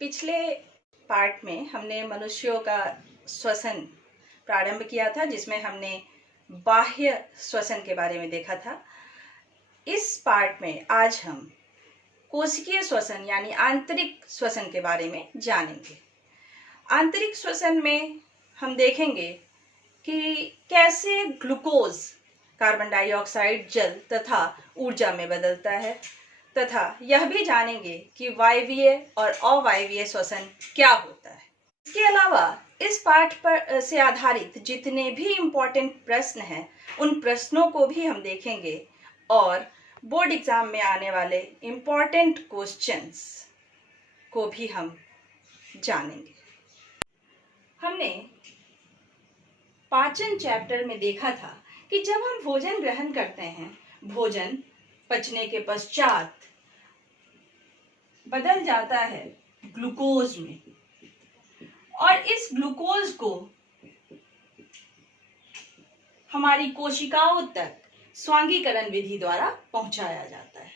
पिछले पार्ट में हमने मनुष्यों का श्वसन प्रारंभ किया था, जिसमें हमने बाह्य श्वसन के बारे में देखा था। इस पार्ट में आज हम कोशिकीय श्वसन यानी आंतरिक श्वसन के बारे में जानेंगे। आंतरिक श्वसन में हम देखेंगे कि कैसे ग्लूकोज कार्बन डाइऑक्साइड जल तथा ऊर्जा में बदलता है, तथा यह भी जानेंगे कि वायवीय और अवायवीय श्वसन क्या होता है। इसके अलावा इस पाठ पर से आधारित जितने भी इम्पोर्टेंट प्रश्न हैं उन प्रश्नों को भी हम देखेंगे और बोर्ड एग्जाम में आने वाले इम्पोर्टेंट क्वेश्चंस को भी हम जानेंगे। हमने पाचन चैप्टर में देखा था कि जब हम भोजन ग्रहण करते हैं, भोजन पचने के पश्चात बदल जाता है ग्लूकोज में, और इस ग्लूकोज को हमारी कोशिकाओं तक स्वांगीकरण विधि द्वारा पहुंचाया जाता है।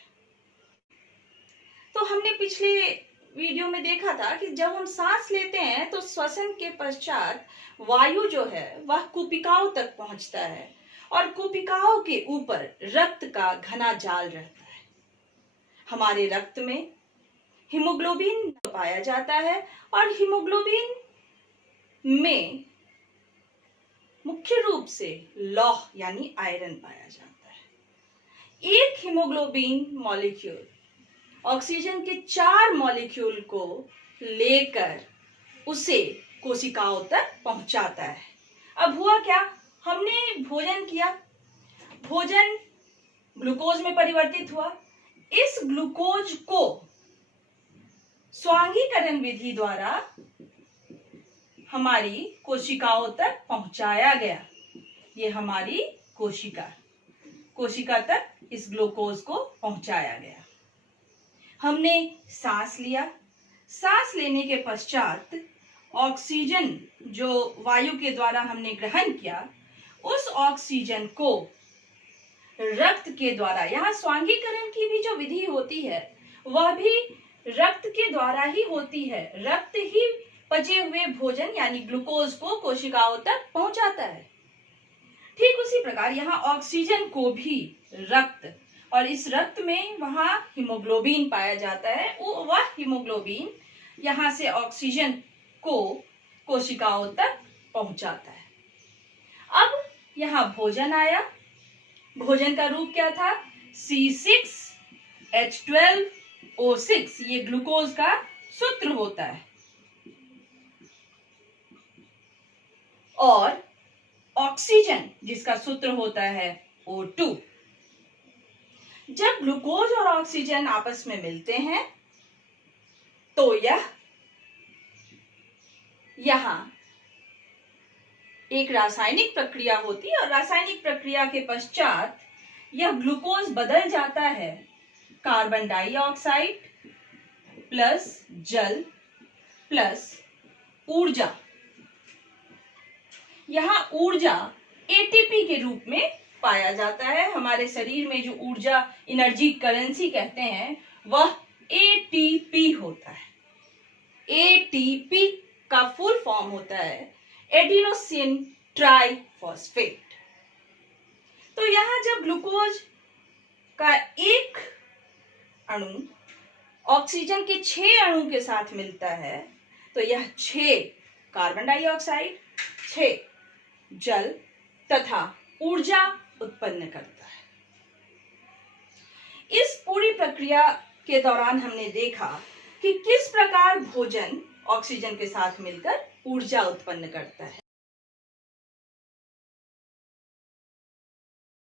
तो हमने पिछले वीडियो में देखा था कि जब हम सांस लेते हैं तो श्वसन के पश्चात वायु जो है वह कुपिकाओं तक पहुंचता है और कुपिकाओं के ऊपर रक्त का घना जाल रहता है। हमारे रक्त में हीमोग्लोबिन पाया जाता है और हीमोग्लोबिन में मुख्य रूप से लौह यानी आयरन पाया जाता है। एक हीमोग्लोबिन मॉलिक्यूल ऑक्सीजन के 4 मॉलिक्यूल को लेकर उसे कोशिकाओं तक पहुंचाता है। अब हुआ क्या, हमने भोजन किया, भोजन ग्लूकोज में परिवर्तित हुआ, इस ग्लूकोज को स्वांगीकरण विधि द्वारा हमारी कोशिकाओं तक पहुंचाया गया। ये हमारी कोशिका तक इस ग्लूकोज को पहुंचाया गया। हमने सांस लिया, सांस लेने के पश्चात ऑक्सीजन जो वायु के द्वारा हमने ग्रहण किया, उस ऑक्सीजन को रक्त के द्वारा, यहाँ स्वांगीकरण की भी जो विधि होती है वह भी रक्त के द्वारा ही होती है। रक्त ही पचे हुए भोजन यानी ग्लूकोज को कोशिकाओं तक पहुंचाता है। ठीक उसी प्रकार यहाँ ऑक्सीजन को भी रक्त, और इस रक्त में वहां हीमोग्लोबिन पाया जाता है, वह हीमोग्लोबिन यहाँ से ऑक्सीजन को कोशिकाओं तक पहुंचाता है। अब यहाँ भोजन आया, भोजन का रूप क्या था, C6H12O6, ये ग्लूकोज का सूत्र होता है, और ऑक्सीजन जिसका सूत्र होता है O2। जब ग्लूकोज और ऑक्सीजन आपस में मिलते हैं तो यहां एक रासायनिक प्रक्रिया होती है, और रासायनिक प्रक्रिया के पश्चात यह ग्लूकोज बदल जाता है कार्बन डाइऑक्साइड प्लस जल प्लस ऊर्जा। यहाँ ऊर्जा एटीपी के रूप में पाया जाता है। हमारे शरीर में जो ऊर्जा, एनर्जी करेंसी कहते हैं, वह एटीपी होता है। एटीपी का फुल फॉर्म होता है एडिनोसिन ट्राइफॉस्फेट। तो यहाँ जब ग्लूकोज का एक अणु ऑक्सीजन के 6 अणु के साथ मिलता है तो यह 6 कार्बन डाइऑक्साइड, 6 जल तथा ऊर्जा उत्पन्न करता है। इस पूरी प्रक्रिया के दौरान हमने देखा कि किस प्रकार भोजन ऑक्सीजन के साथ मिलकर ऊर्जा उत्पन्न करता है।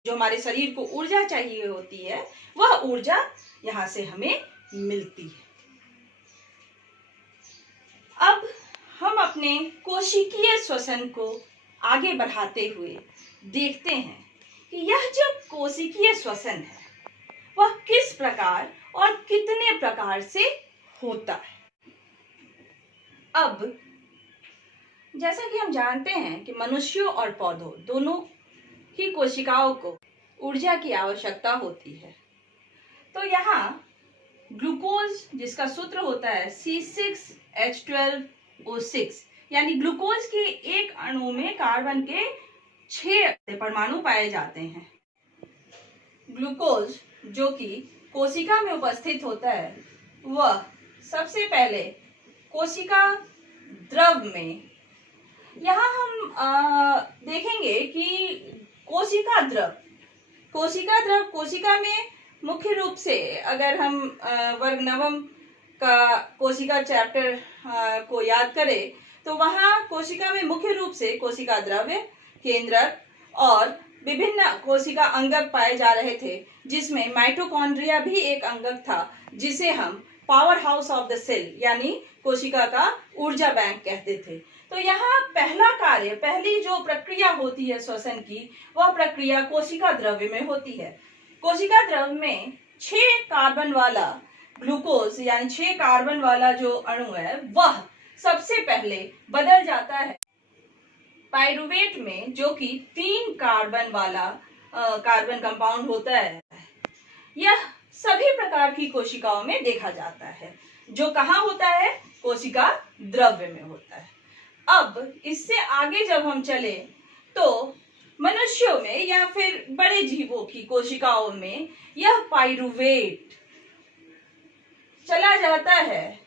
जो हमारे शरीर को ऊर्जा चाहिए होती है वह ऊर्जा यहां से हमें मिलती है। अब हम अपने कोशिकीय श्वसन को आगे बढ़ाते हुए देखते हैं कि यह जो कोशिकीय श्वसन है वह किस प्रकार और कितने प्रकार से होता है। अब जैसा कि हम जानते हैं कि मनुष्यों और पौधों दोनों ही कोशिकाओं को ऊर्जा की आवश्यकता होती है, तो यहाँ ग्लूकोज जिसका सूत्र होता है C6H12O6, यानी ग्लूकोज के एक अणु में कार्बन के 6 परमाणु पाए जाते हैं। ग्लूकोज जो कि कोशिका में उपस्थित होता है वह सबसे पहले कोशिका द्रव में, यहाँ हम देखेंगे कि कोशिका द्रव कोशिका में मुख्य रूप से, अगर हम वर्ग नवम का कोशिका चैप्टर को याद करें तो वहाँ कोशिका में मुख्य रूप से कोशिका द्रव्य, केंद्रक और विभिन्न कोशिका अंगक पाए जा रहे थे, जिसमें माइटोकॉन्ड्रिया भी एक अंगक था, जिसे हम powerhouse of the cell यानी कोशिका का ऊर्जा बैंक कहते थे। तो यहाँ पहली जो प्रक्रिया होती है श्वसन की, वह प्रक्रिया कोशिका द्रव्य में होती है। कोशिका द्रव्य में 6 कार्बन वाला ग्लूकोज यानी 6 कार्बन वाला जो अणु है वह सबसे पहले बदल जाता है पाइरुवेट में, जो कि 3 कार्बन वाला कार्बन कंपाउंड होता है। यह सभी प्रकार की कोशिकाओं में देखा जाता है, जो कहाँ होता है? कोशिका द्रव्य में होता है। अब इससे आगे जब हम चले तो मनुष्यों में या फिर बड़े जीवों की कोशिकाओं में यह पाइरुवेट चला जाता है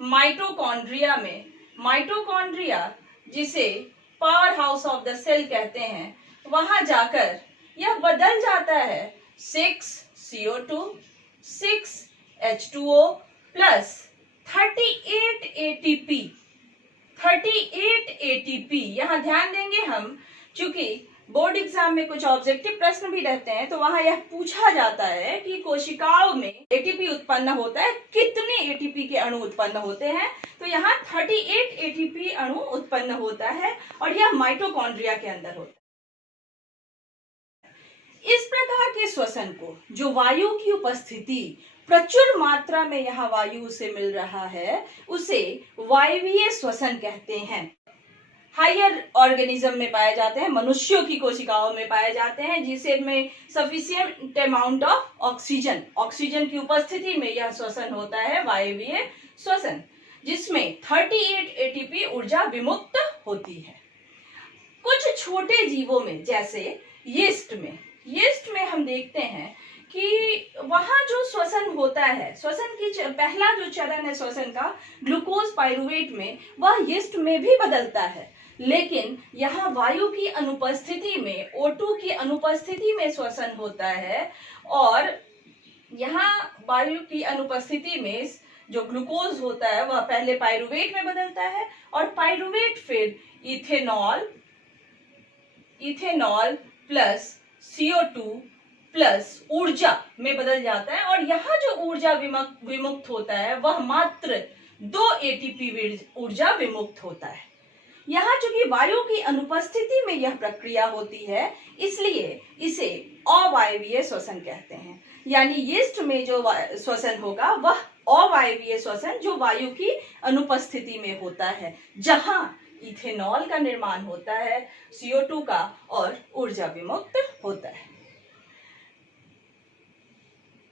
माइटोकॉन्ड्रिया में। माइटोकॉन्ड्रिया जिसे powerhouse of the cell कहते हैं, वहां जाकर यह बदल जाता है 6CO2 6H2O प्लस 38 ATP। यहाँ ध्यान देंगे हम, चूंकि बोर्ड एग्जाम में कुछ ऑब्जेक्टिव प्रश्न भी रहते हैं तो वहां यह पूछा जाता है कि कोशिकाओं में एटीपी उत्पन्न होता है, कितने एटीपी के अणु उत्पन्न होते हैं? तो यहाँ 38 एटीपी अणु उत्पन्न होता है और यह माइटोकॉन्ड्रिया के अंदर होता है। इस प्रकार के श्वसन को, जो वायु की उपस्थिति प्रचुर मात्रा में यहाँ वायु से मिल रहा है, उसे वायवीय श्वसन कहते हैं। हायर ऑर्गेनिज्म में पाए जाते हैं, मनुष्यों की कोशिकाओं में पाए जाते हैं, जिसमें सफिशिएंट अमाउंट ऑफ ऑक्सीजन की उपस्थिति में यह श्वसन होता है वायवीय श्वसन, जिसमें 38 एटीपी ऊर्जा विमुक्त होती है। कुछ छोटे जीवों में, जैसे यीस्ट में हम देखते हैं कि वहां जो श्वसन होता है, श्वसन की पहला जो चरण है श्वसन का ग्लूकोज पाइरुवेट में, वह यीस्ट में भी बदलता है, लेकिन यहाँ वायु की अनुपस्थिति में, O2 की अनुपस्थिति में श्वसन होता है। और यहाँ वायु की अनुपस्थिति में जो ग्लूकोज होता है वह पहले पाइरुवेट में बदलता है और पाइरुवेट फिर इथेनॉल प्लस CO2 प्लस ऊर्जा में बदल जाता है। और यहाँ जो ऊर्जा विमुक्त होता है वह मात्र 2 एटीपी ऊर्जा विमुक्त होता है। यहाँ चूंकि वायु की अनुपस्थिति में यह प्रक्रिया होती है, इसलिए इसे अवायवीय श्वसन कहते हैं। यानी यीस्ट में जो श्वसन होगा वह अवायवीय श्वसन, जो वायु की अनुपस्थिति में होता है, जहां इथेनॉल का निर्माण होता है, CO2 का, और ऊर्जा विमुक्त होता है।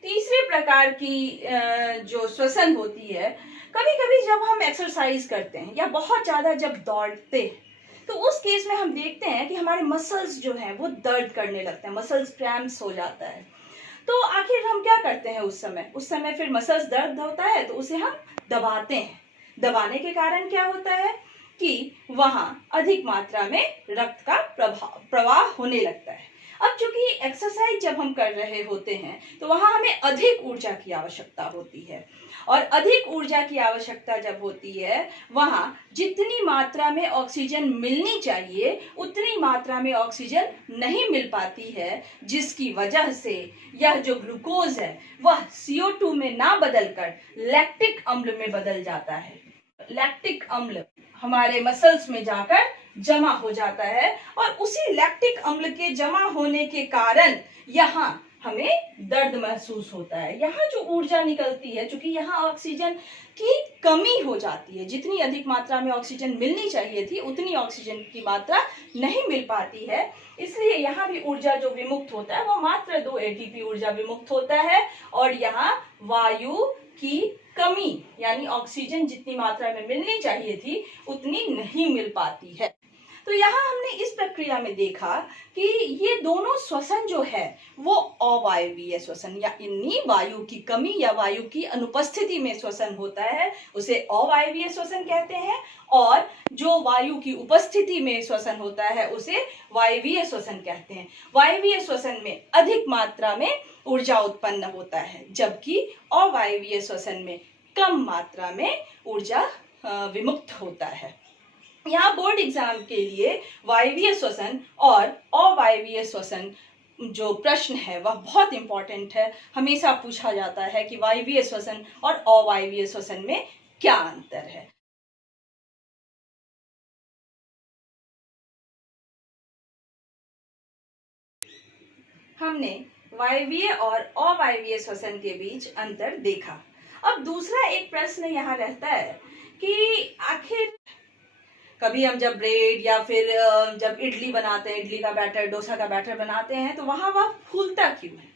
तीसरे प्रकार की जो श्वसन होती है, कभी कभी जब हम एक्सरसाइज करते हैं या बहुत ज्यादा जब दौड़ते हैं, तो उस केस में हम देखते हैं कि हमारे मसल्स जो हैं वो दर्द करने लगते हैं, मसल्स क्रैम्प्स हो जाता है। तो आखिर हम क्या करते हैं उस समय फिर मसल्स दर्द होता है तो उसे हम दबाते हैं। दबाने के कारण क्या होता है कि वहां अधिक मात्रा में रक्त का प्रवाह होने लगता है। अब चूंकि एक्सरसाइज जब हम कर रहे होते हैं तो वहां हमें अधिक ऊर्जा की आवश्यकता होती है, और अधिक ऊर्जा की आवश्यकता जब होती है, वहां जितनी मात्रा में ऑक्सीजन मिलनी चाहिए उतनी मात्रा में ऑक्सीजन नहीं मिल पाती है, जिसकी वजह से यह जो ग्लूकोज है वह CO2 में ना बदलकर लैक्टिक अम्ल में बदल जाता है। लैक्टिक अम्ल हमारे मसल्स में जाकर जमा हो जाता है, और उसी लैक्टिक अम्ल के जमा होने के कारण यहाँ हमें दर्द महसूस होता है। यहाँ जो ऊर्जा निकलती है, चूंकि यहाँ ऑक्सीजन की कमी हो जाती है, जितनी अधिक मात्रा में ऑक्सीजन मिलनी चाहिए थी उतनी ऑक्सीजन की मात्रा नहीं मिल पाती है, इसलिए यहाँ भी ऊर्जा जो विमुक्त होता है वो मात्र 2 एटीपी ऊर्जा विमुक्त होता है। और यहाँ वायु की कमी यानी ऑक्सीजन जितनी मात्रा में मिलनी चाहिए थी उतनी नहीं मिल पाती है। तो यहाँ हमने इस प्रक्रिया में देखा कि ये दोनों श्वसन जो है वो अवायवीय श्वसन यानी वायु की कमी या वायु की अनुपस्थिति में श्वसन होता है, उसे अवायवीय श्वसन कहते हैं। और जो वायु की उपस्थिति में श्वसन होता है उसे वायवीय श्वसन कहते हैं। वायवीय श्वसन में अधिक मात्रा में ऊर्जा उत्पन्न होता है, जबकि अवायवीय श्वसन में कम मात्रा में ऊर्जा विमुक्त होता है। यहाँ बोर्ड एग्जाम के लिए वायवीय श्वसन और अवायवीय श्वसन जो प्रश्न है वह बहुत इंपॉर्टेंट है। हमेशा पूछा जाता है कि वायवीय श्वसन और अवायवीय श्वसन में क्या अंतर है। हमने वायवीय और अवायवीय श्वसन के बीच अंतर देखा। अब दूसरा एक प्रश्न यहाँ रहता है कि आखिर कभी हम जब ब्रेड या फिर जब इडली बनाते हैं, इडली का बैटर, डोसा का बैटर बनाते हैं तो वहां वह फूलता क्यों है?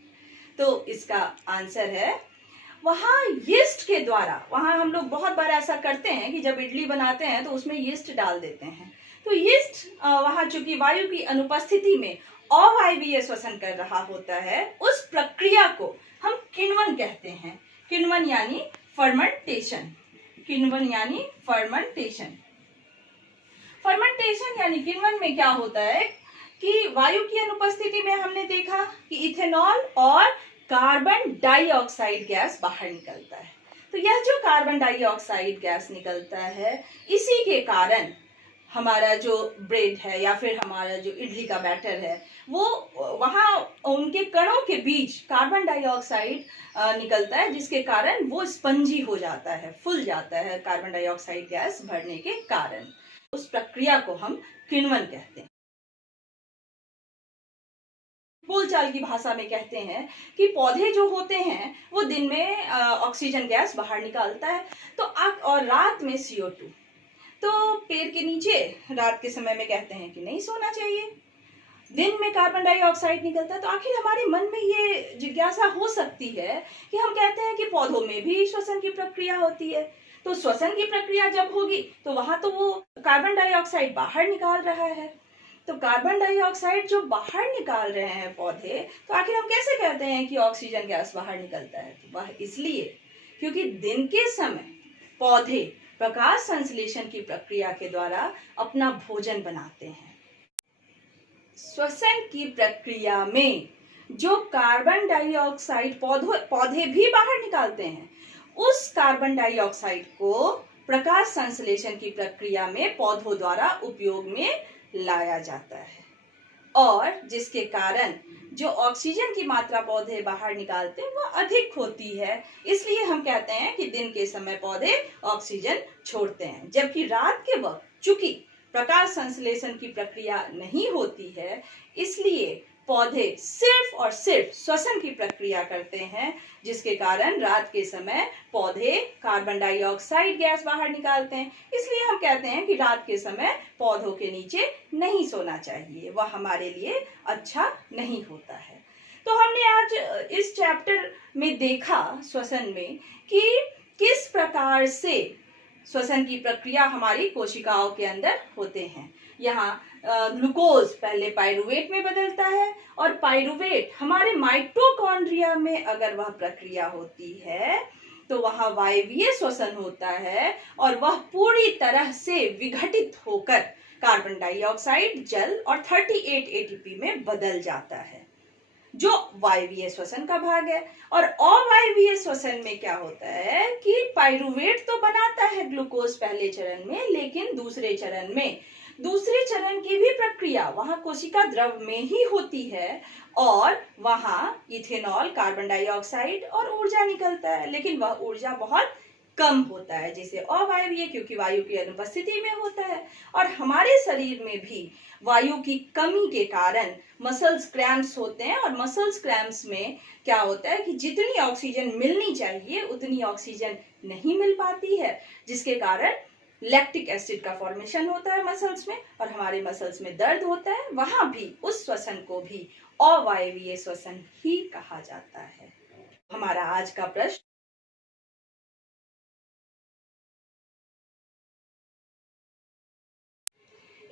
तो इसका आंसर है वहां यीस्ट के द्वारा। वहां हम लोग बहुत बार ऐसा करते हैं कि जब इडली बनाते हैं तो उसमें यीस्ट डाल देते हैं। तो यीस्ट वहां चूंकि वायु की अनुपस्थिति में अवायवीय श्वसन कर रहा होता है, उस प्रक्रिया को हम किण्वन कहते हैं। किण्वन यानी फर्मेंटेशन। किण्वन यानी फर्मेंटेशन। फर्मेंटेशन यानी किण्वन में क्या होता है कि वायु की अनुपस्थिति में हमने देखा कि इथेनॉल और कार्बन डाइऑक्साइड गैस बाहर निकलता है। तो यह जो कार्बन डाइऑक्साइड गैस निकलता है, इसी के कारण हमारा जो ब्रेड है या फिर हमारा जो इडली का बैटर है वो वहां उनके कणों के बीच कार्बन डाइऑक्साइड निकलता है, जिसके कारण वो स्पंजी हो जाता है, फूल जाता है कार्बन डाइऑक्साइड गैस भरने के कारण। उस प्रक्रिया को हम किण्वन कहते हैं। बोलचाल की भाषा में कहते हैं कि पौधे जो होते हैं वो दिन में ऑक्सीजन गैस बाहर निकालता है तो और रात में CO2। तो पेड़ के नीचे रात के समय में कहते हैं कि नहीं सोना चाहिए, दिन में कार्बन डाइऑक्साइड निकलता है। तो आखिर हमारे मन में ये जिज्ञासा हो सकती है कि हम कहते हैं कि पौधों में भी श्वसन की प्रक्रिया होती है, तो श्वसन की प्रक्रिया जब होगी तो वहां तो वो कार्बन डाइऑक्साइड बाहर निकाल रहा है। तो कार्बन डाइऑक्साइड जो बाहर निकाल रहे हैं पौधे, तो आखिर हम कैसे कहते हैं कि ऑक्सीजन गैस बाहर निकलता है? तो वह इसलिए क्योंकि दिन के समय पौधे प्रकाश संश्लेषण की प्रक्रिया के द्वारा अपना भोजन बनाते हैं। श्वसन की प्रक्रिया में जो कार्बन डाइऑक्साइड पौधे भी बाहर निकालते हैं, उस कार्बन डाइऑक्साइड को प्रकाश संश्लेषण की प्रक्रिया में पौधों द्वारा उपयोग में लाया जाता है, और जिसके कारण जो ऑक्सीजन की मात्रा पौधे बाहर निकालते हैं वो अधिक होती है। इसलिए हम कहते हैं कि दिन के समय पौधे ऑक्सीजन छोड़ते हैं, जबकि रात के वक्त चूंकि प्रकाश संश्लेषण की प्रक्रिया नहीं होती है, इसलिए पौधे सिर्फ और सिर्फ श्वसन की प्रक्रिया करते हैं, जिसके कारण रात के समय पौधे कार्बन डाइऑक्साइड गैस बाहर निकालते हैं। इसलिए हम कहते हैं कि रात के समय पौधों के नीचे नहीं सोना चाहिए, वह हमारे लिए अच्छा नहीं होता है। तो हमने आज इस चैप्टर में देखा श्वसन में कि किस प्रकार से श्वसन की प्रक्रिया हमारी कोशिकाओं के अंदर होते हैं। यहाँ ग्लूकोज पहले पाइरुवेट में बदलता है, और पाइरुवेट हमारे माइटोकॉन्ड्रिया में अगर वह प्रक्रिया होती है तो वहाँ वायवीय श्वसन होता है, और वह पूरी तरह से विघटित होकर कार्बन डाइऑक्साइड, जल और 38 एटीपी में बदल जाता है, जो वायवीय श्वसन का भाग है। और अवायवीय श्वसन में क्या होता है कि पाइरुवेट तो बनाता है ग्लूकोज पहले चरण में, लेकिन दूसरे चरण की भी प्रक्रिया वहां कोशिका द्रव में ही होती है, और वहां इथेनॉल, कार्बन डाइऑक्साइड और ऊर्जा निकलता है, लेकिन वह ऊर्जा बहुत कम होता है, जिसे अवायवीय, क्योंकि वायु की अनुपस्थिति में होता है। और हमारे शरीर में भी वायु की कमी के कारण मसल्स क्रैम्प्स होते हैं, और मसल्स क्रैम्प्स में क्या होता है कि जितनी ऑक्सीजन मिलनी चाहिए उतनी ऑक्सीजन नहीं मिल पाती है, जिसके कारण लैक्टिक एसिड का फॉर्मेशन होता है मसल्स में, और हमारे मसल्स में दर्द होता है। वहां भी उस श्वसन को भी अवायवीय श्वसन ही कहा जाता है। हमारा आज का प्रश्न,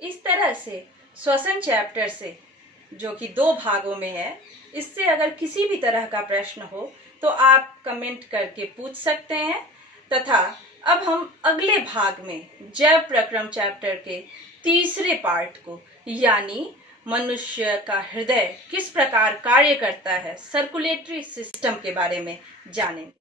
इस तरह से श्वसन चैप्टर से, जो कि 2 भागों में है, इससे अगर किसी भी तरह का प्रश्न हो तो आप कमेंट करके पूछ सकते हैं। तथा अब हम अगले भाग में जैव प्रक्रम चैप्टर के तीसरे पार्ट को, यानी मनुष्य का हृदय किस प्रकार कार्य करता है, सर्कुलेटरी सिस्टम के बारे में जानेंगे।